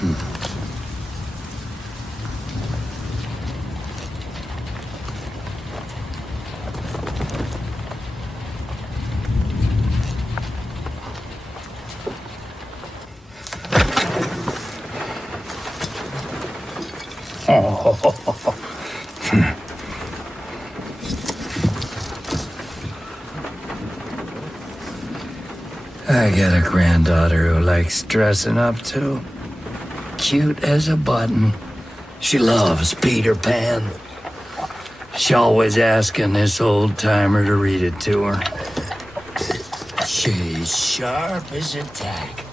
I got a granddaughter who likes dressing up too. Cute as a button. She loves Peter Pan. She always asking this old-timer to read it to her. She's sharp as a tack.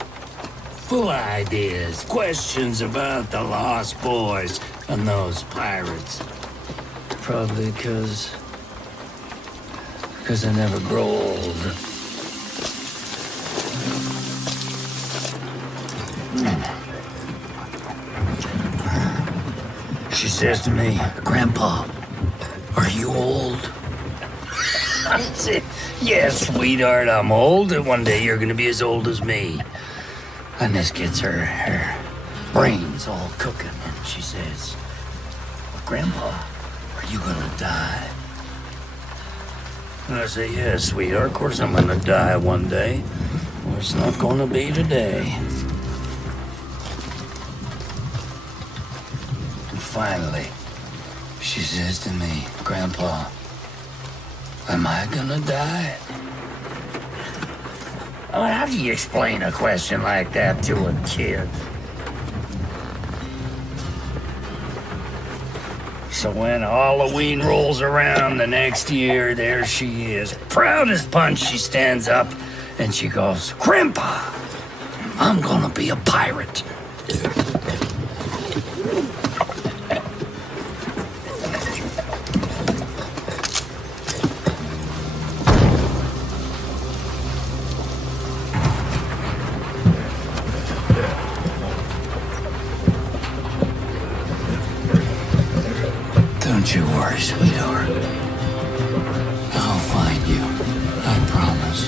Full of ideas, questions about the Lost Boys and those pirates. Probably because I never grow old. She says to me, "Grandpa, are you old?" I said, "Yeah, sweetheart, I'm old, and one day you're gonna be as old as me." And this gets her brains all cooking, and she says, "Grandpa, are you gonna die?" And I say, "Yeah, sweetheart, of course I'm gonna die one day. Well, it's not gonna be today." And finally, she says to me, "Grandpa, am I gonna die?" Well, how do you explain a question like that to a kid? So when Halloween rolls around the next year, there she is, proud as punch. She stands up and she goes, "Grandpa, I'm gonna be a pirate." Don't you worry, sweetheart. I'll find you. I promise.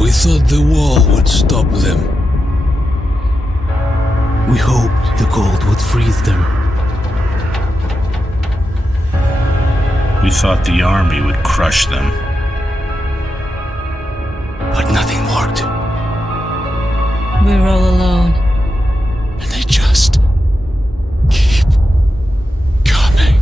We thought the wall would stop them. We hoped the gold would freeze them. We thought the army would crush them. But nothing worked. We're all alone. And they just keep coming.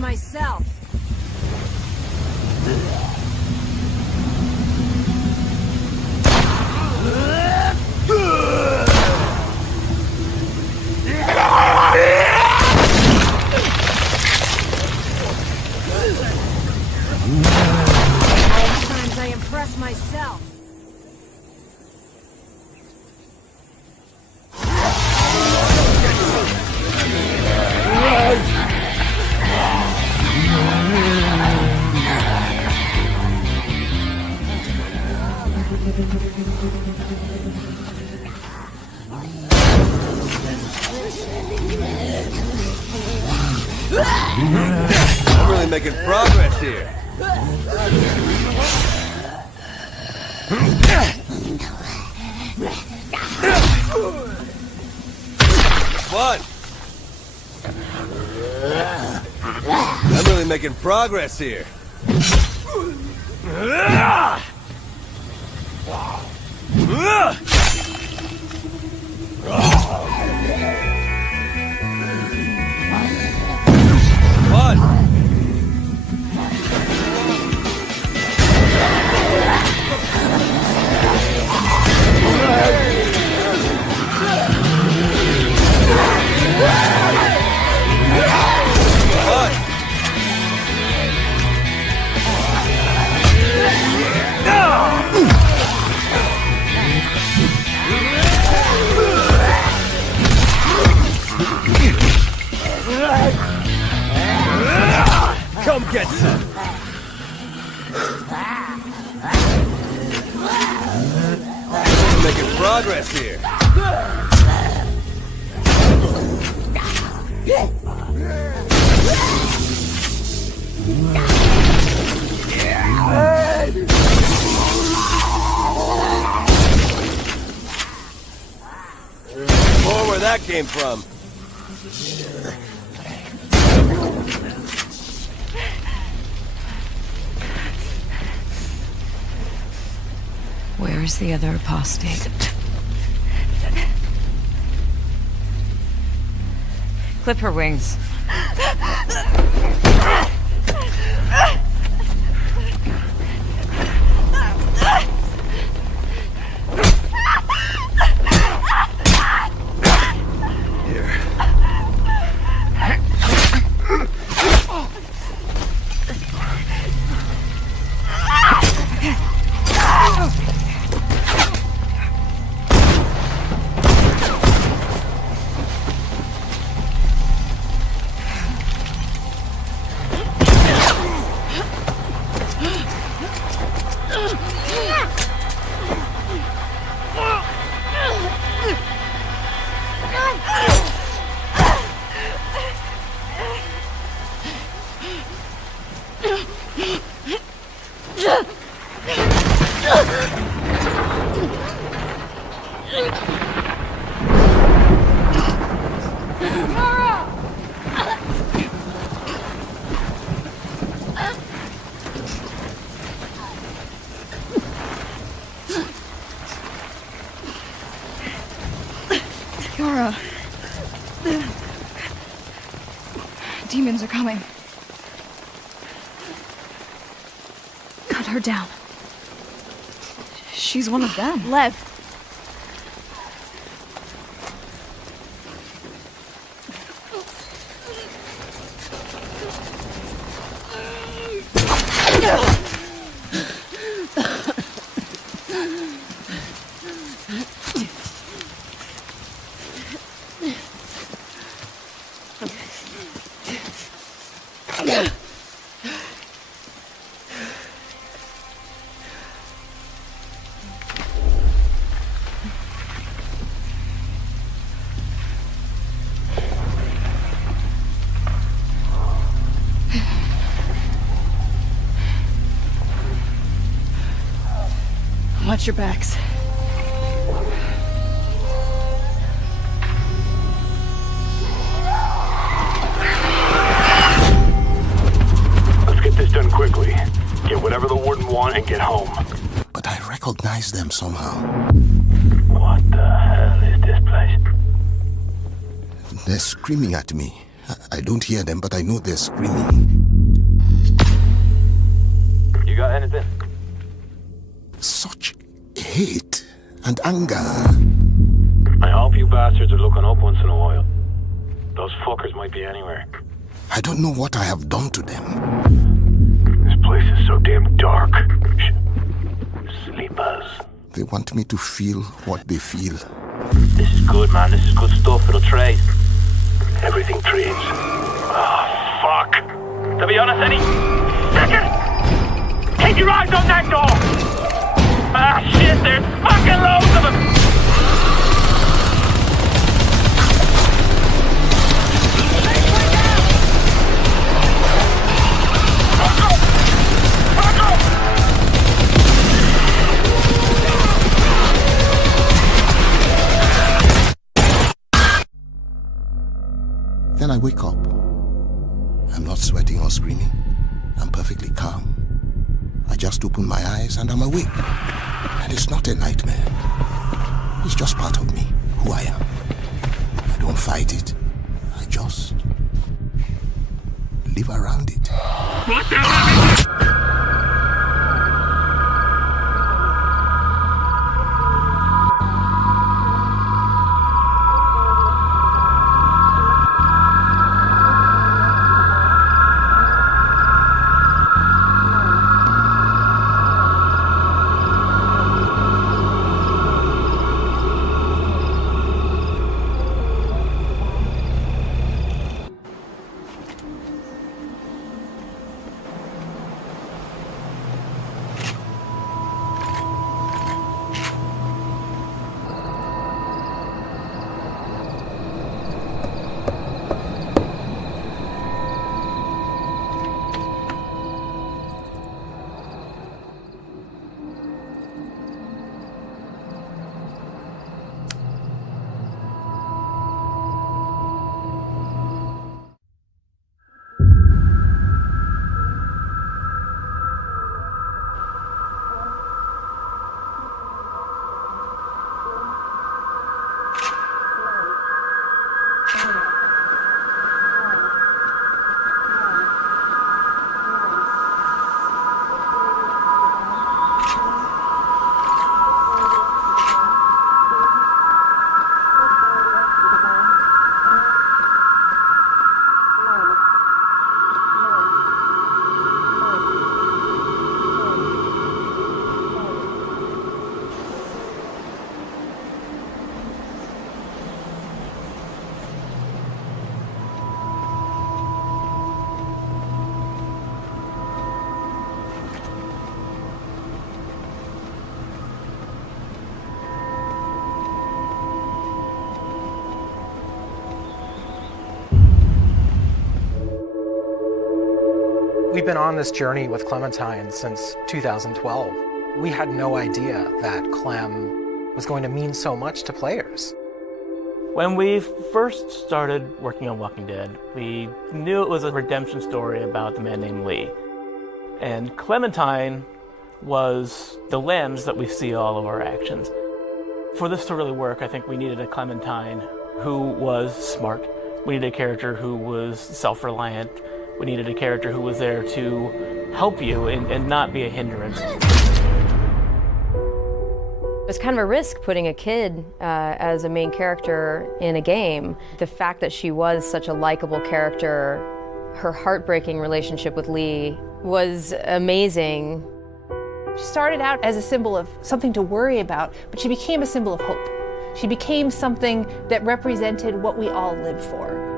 myself. Sometimes I impress myself. I'm really making progress here. What? I'm really making progress here. What? Come get some! We're making progress here. More where that came from. Where is the other apostate? Clip her wings. Yara. Demons are coming. Cut her down. She's one of them. Lev. Watch your backs. Let's get this done quickly. Get whatever the Warden want and get home. But I recognize them somehow. What the hell is this place? They're screaming at me. I don't hear them, but I know they're screaming. You got anything? Such hate and anger. I hope you bastards are looking up once in a while. Those fuckers might be anywhere. I don't know what I have done to them. This place is so damn dark. Sleepers. They want me to feel what they feel. This is good, man. This is good stuff. It'll trade. Everything trades. Oh, fuck. To be honest, any second, keep your eyes on that door. Ah, shit, there's fucking loads of them. Then I wake up. I'm not sweating or screaming. I'm perfectly calm. I just open my eyes and I'm awake. And it's not a nightmare. It's just part of me, who I am. I don't fight it. I just live around it. What the hell? We've been on this journey with Clementine since 2012. We had no idea that Clem was going to mean so much to players. When we first started working on Walking Dead, we knew it was a redemption story about the man named Lee. And Clementine was the lens that we see all of our actions. For this to really work, I think we needed a Clementine who was smart. We needed a character who was self-reliant. We needed a character who was there to help you and not be a hindrance. It's kind of a risk putting a kid as a main character in a game. The fact that she was such a likable character, her heartbreaking relationship with Lee was amazing. She started out as a symbol of something to worry about, but she became a symbol of hope. She became something that represented what we all live for.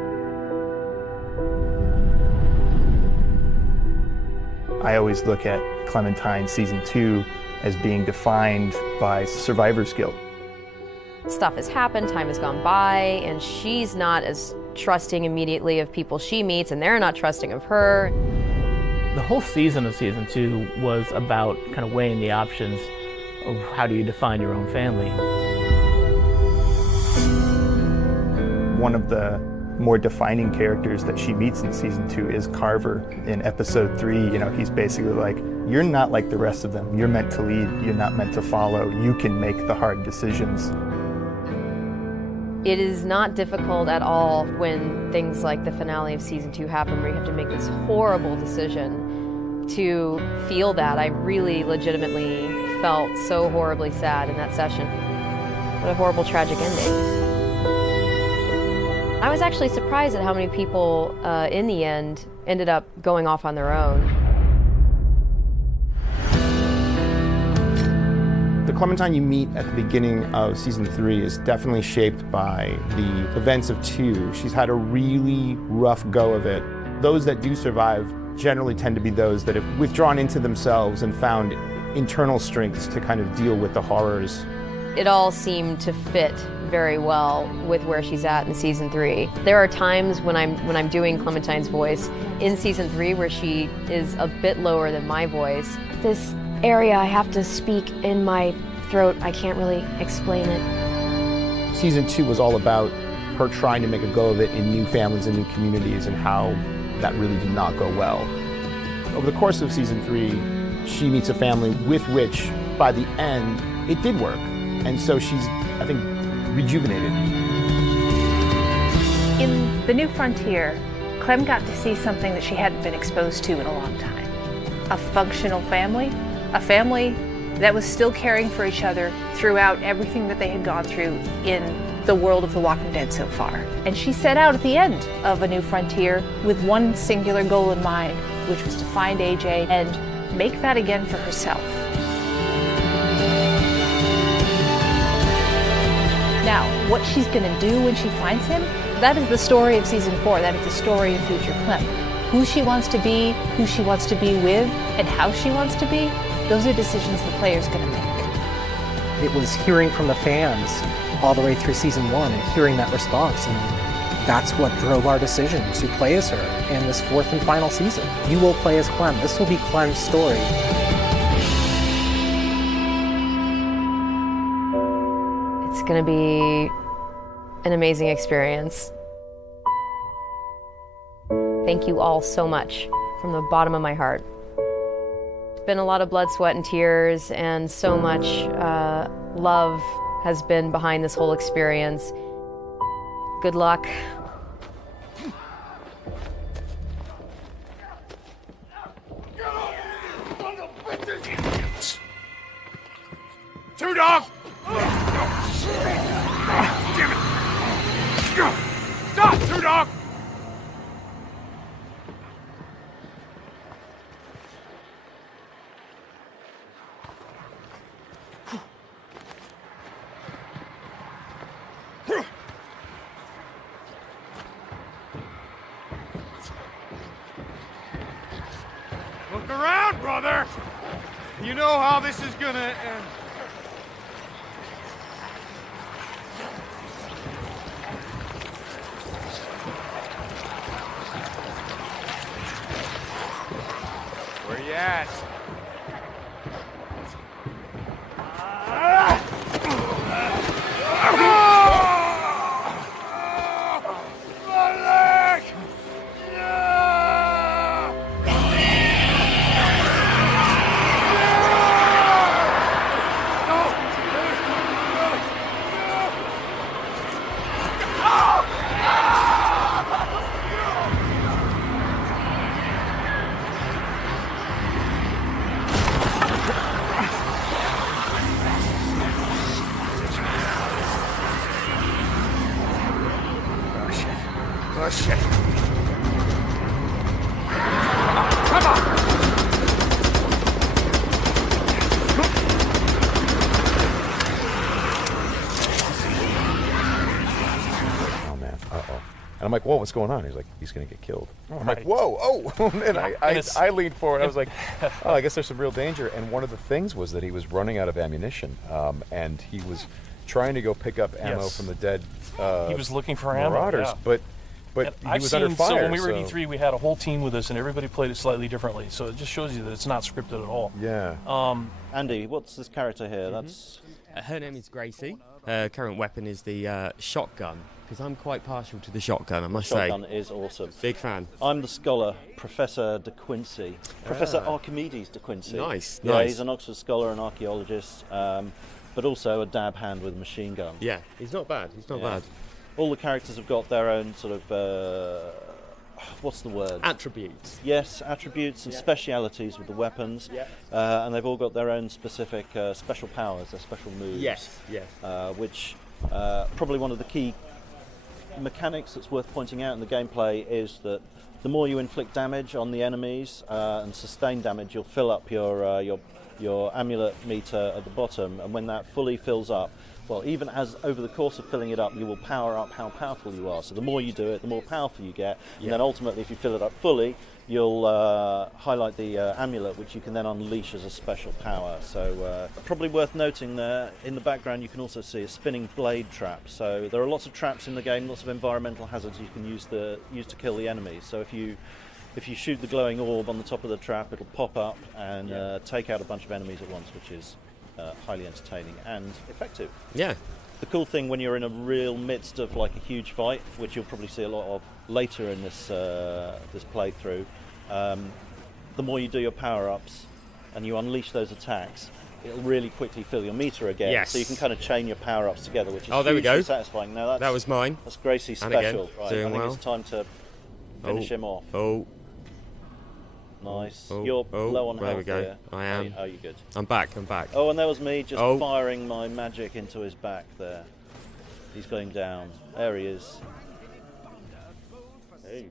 I always look at Clementine Season 2 as being defined by survivor's guilt. Stuff has happened, time has gone by, and she's not as trusting immediately of people she meets, and they're not trusting of her. The whole season of Season 2 was about kind of weighing the options of how do you define your own family. One of the more defining characters that she meets in Season 2 is Carver. In Episode 3, he's basically like, you're not like the rest of them. You're meant to lead, you're not meant to follow. You can make the hard decisions. It is not difficult at all when things like the finale of season 2 happen, where you have to make this horrible decision to feel that. I really legitimately felt so horribly sad in that session. What a horrible, tragic ending. I was actually surprised at how many people in the end ended up going off on their own. The Clementine you meet at the beginning of season 3 is definitely shaped by the events of 2. She's had a really rough go of it. Those that do survive generally tend to be those that have withdrawn into themselves and found internal strengths to kind of deal with the horrors. It all seemed to fit very well with where she's at in season 3. There are times when I'm doing Clementine's voice in season 3 where she is a bit lower than my voice. This area I have to speak in my throat, I can't really explain it. Season 2 was all about her trying to make a go of it in new families and new communities, and how that really did not go well. Over the course of season 3, she meets a family with which, by the end, it did work. And so she's, I think, rejuvenated. In The New Frontier, Clem got to see something that she hadn't been exposed to in a long time. A functional family, a family that was still caring for each other throughout everything that they had gone through in the world of The Walking Dead so far. And she set out at the end of A New Frontier with one singular goal in mind, which was to find AJ and make that again for herself. Now, what she's gonna do when she finds him, that is the story of season 4. That is the story of future Clem. Who she wants to be, who she wants to be with, and how she wants to be, those are decisions the player's gonna make. It was hearing from the fans all the way through season 1 and hearing that response, and that's what drove our decision to play as her in this 4th and final season. You will play as Clem. This will be Clem's story. It's gonna be an amazing experience. Thank you all so much from the bottom of my heart. It's been a lot of blood, sweat, and tears, and so much love has been behind this whole experience. Good luck. Two dogs! Damn it! Stop, Two Dog! Look around, brother! You know how this is gonna end. Where you at? My leg! Oh, shit. Come on! Oh, man. Uh-oh. And I'm like, whoa, what's going on? He's like, he's going to get killed. I'm like, Right. whoa, oh. And And I leaned forward. I was like, oh, I guess there's some real danger. And one of the things was that he was running out of ammunition. And he was trying to go pick up ammo Yes. from the dead He was looking for ammo, Marauders. yeah. But And he I've was seen, under fire. so when we were so- at E3, we had a whole team with us, and everybody played it slightly differently. So it just shows you that it's not scripted at all. Yeah. Andy, what's this character here? That's her name is Gracie. Her current weapon is the shotgun, because I'm quite partial to the shotgun, I must say. shotgun is awesome. Big fan. I'm the scholar, Professor De Quincey. Professor Archimedes De Quincey. Nice, Yeah, nice. he's an Oxford scholar and archaeologist, but also a dab hand with a machine gun. Yeah, he's not bad. He's not bad. all the characters have got their own sort of what's the word? Attributes. Yes, attributes and specialities with the weapons, and they've all got their own specific special powers, their special moves. Yes. Which probably one of the key mechanics that's worth pointing out in the gameplay is that the more you inflict damage on the enemies and sustain damage, you'll fill up your amulet meter at the bottom, and when that fully fills up, well, even as over the course of filling it up, you will power up how powerful you are. So the more you do it, the more powerful you get, and then ultimately, if you fill it up fully, you'll highlight the amulet, which you can then unleash as a special power. So probably worth noting there, in the background you can also see a spinning blade trap. So there are lots of traps in the game, lots of environmental hazards you can use to kill the enemies. So if you shoot the glowing orb on the top of the trap, it'll pop up and take out a bunch of enemies at once, which is highly entertaining and effective. Yeah. The cool thing when you're in a real midst of like a huge fight, which you'll probably see a lot of later in this playthrough, the more you do your power-ups and you unleash those attacks, it'll really quickly fill your meter again. Yes. So you can kind of chain your power-ups together, which is there we hugely go. satisfying. Now That was mine. That's Gracie's And again, special. Right, doing I think well. it's time to finish him off. Oh. Nice. Oh, You're oh, low on there health we go. here. I am. Oh, you're good. I'm back. Oh, and there was me just Oh. firing my magic into his back there. He's going down. There he is. Hey.